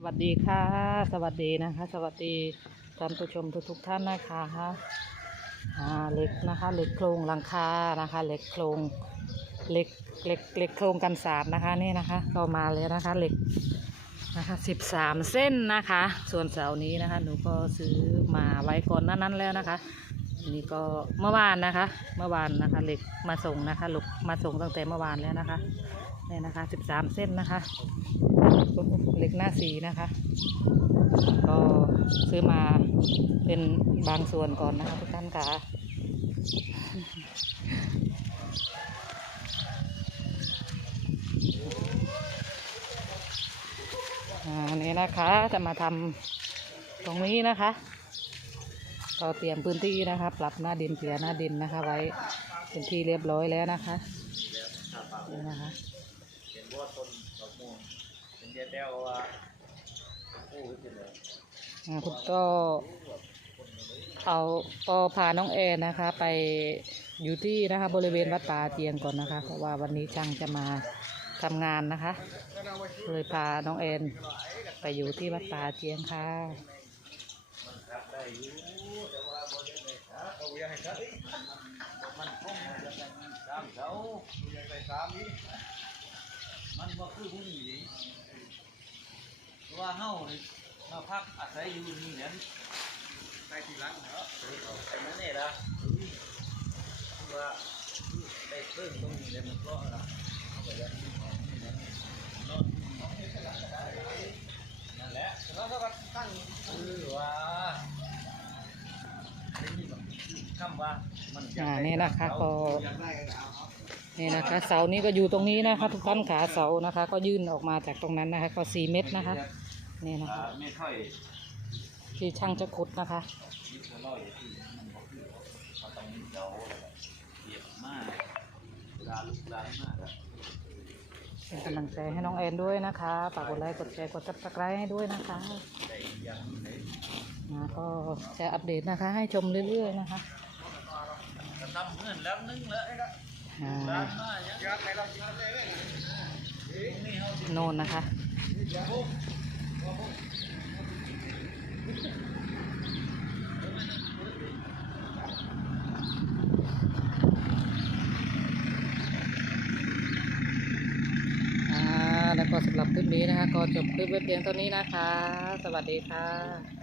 สวัสดีค่ะ สวัสดีนะคะ สวัสดีท่านผู้ชมทุกทุกท่านนะคะอ่าเหล็กนะคะเหล็กโครงหลังคานะคะเหล็กโครงเหล็กเหล็กเหล็กโครงกันศาสตร์นะคะนี่นะคะก็มาเลยนะคะเหล็กนะคะสิบสามเส้นนะคะ ส่วนเสานี้นะคะ หนูก็ซื้อมาไว้ก่อนนั้นนั้นแล้วนะคะนี่ก็เมื่อวานนะคะ เมื่อวานนะคะเหล็กมาส่งนะคะหลุกมาส่งตั้งแต่เมื่อวานแล้วนะคะ นี่นะคะสิบสามเส้นนะคะเหล็กหน้าสีนะคะ ก็ซื้อมาเป็นบางส่วนก่อนนะคะทุกท่านค่ะอ่านี่นะคะจะมาทำตรงนี้นะคะเราเตรียมพื้นที่นะคะ ปรับหน้าดินเสียหน้าดินนะคะ ไว้เป็นที่เรียบร้อยแล้วนะคะนี่นะคะ ว่าต้นดอกม่วงเป็นเดียวแต่ว่าโอ้ยเป็นเลยอ่าคุณก็เอาก็พาน้องแอนนะคะ ไปอยู่ที่นะคะ บริเวณวัดป่าเจียงก่อนนะคะ เพราะว่าวันนี้ช่างจะมาทำงานนะคะเลยพาน้องแอนไปอยู่ที่วัดป่าเจียงค่ะได้อยู่แต่ว่าบ่ได้เลยครับเอาไรครับเอ้มันคงมันจะเป็นสามเสาอย่างไรสามนี้ มันบ่คือผู้นี้ดิเพราะว่าเฮานี่มาพักอาศัยอยู่นี่เนี่ยไปทีหลังเนาะเออเอาไปนั่นนี่ละคือว่าได้เพิ่มตรงนี้เลยมันก็ละเอาไปแล้วนั่นแหละแล้วก็ตั้งคือว่าได้ยินแบบคำว่ามันจะอ่านี่นะคะก็ นี่นะคะเสานี้ก็อยู่ตรงนี้นะคะ ทุกท่านขาเสานะคะ ก็ยื่นออกมาจากตรงนั้นนะคะก็สี่เมตรนะคะนี่นะคะไม่ค่อยที่ช่างจะขุดนะคะเป็นกำลังใจให้น้องแอนด้วยนะคะฝากกดไลค์กดแชร์กดซับสไครต์ให้ด้วยนะคะนะก็จะอัปเดตนะคะ ให้ชมเรื่อยๆนะคะก็ทำเงินแล้วนึงแล้วไอ้ละอ่าร้านมาอย่างยัดไปเลยนี่เขาสิ โน่นนะคะ แล้วก็สำหรับคลิปนี้นะคะ ก็จบคลิปไว้เพียงเท่านี้นะคะ สวัสดีค่ะ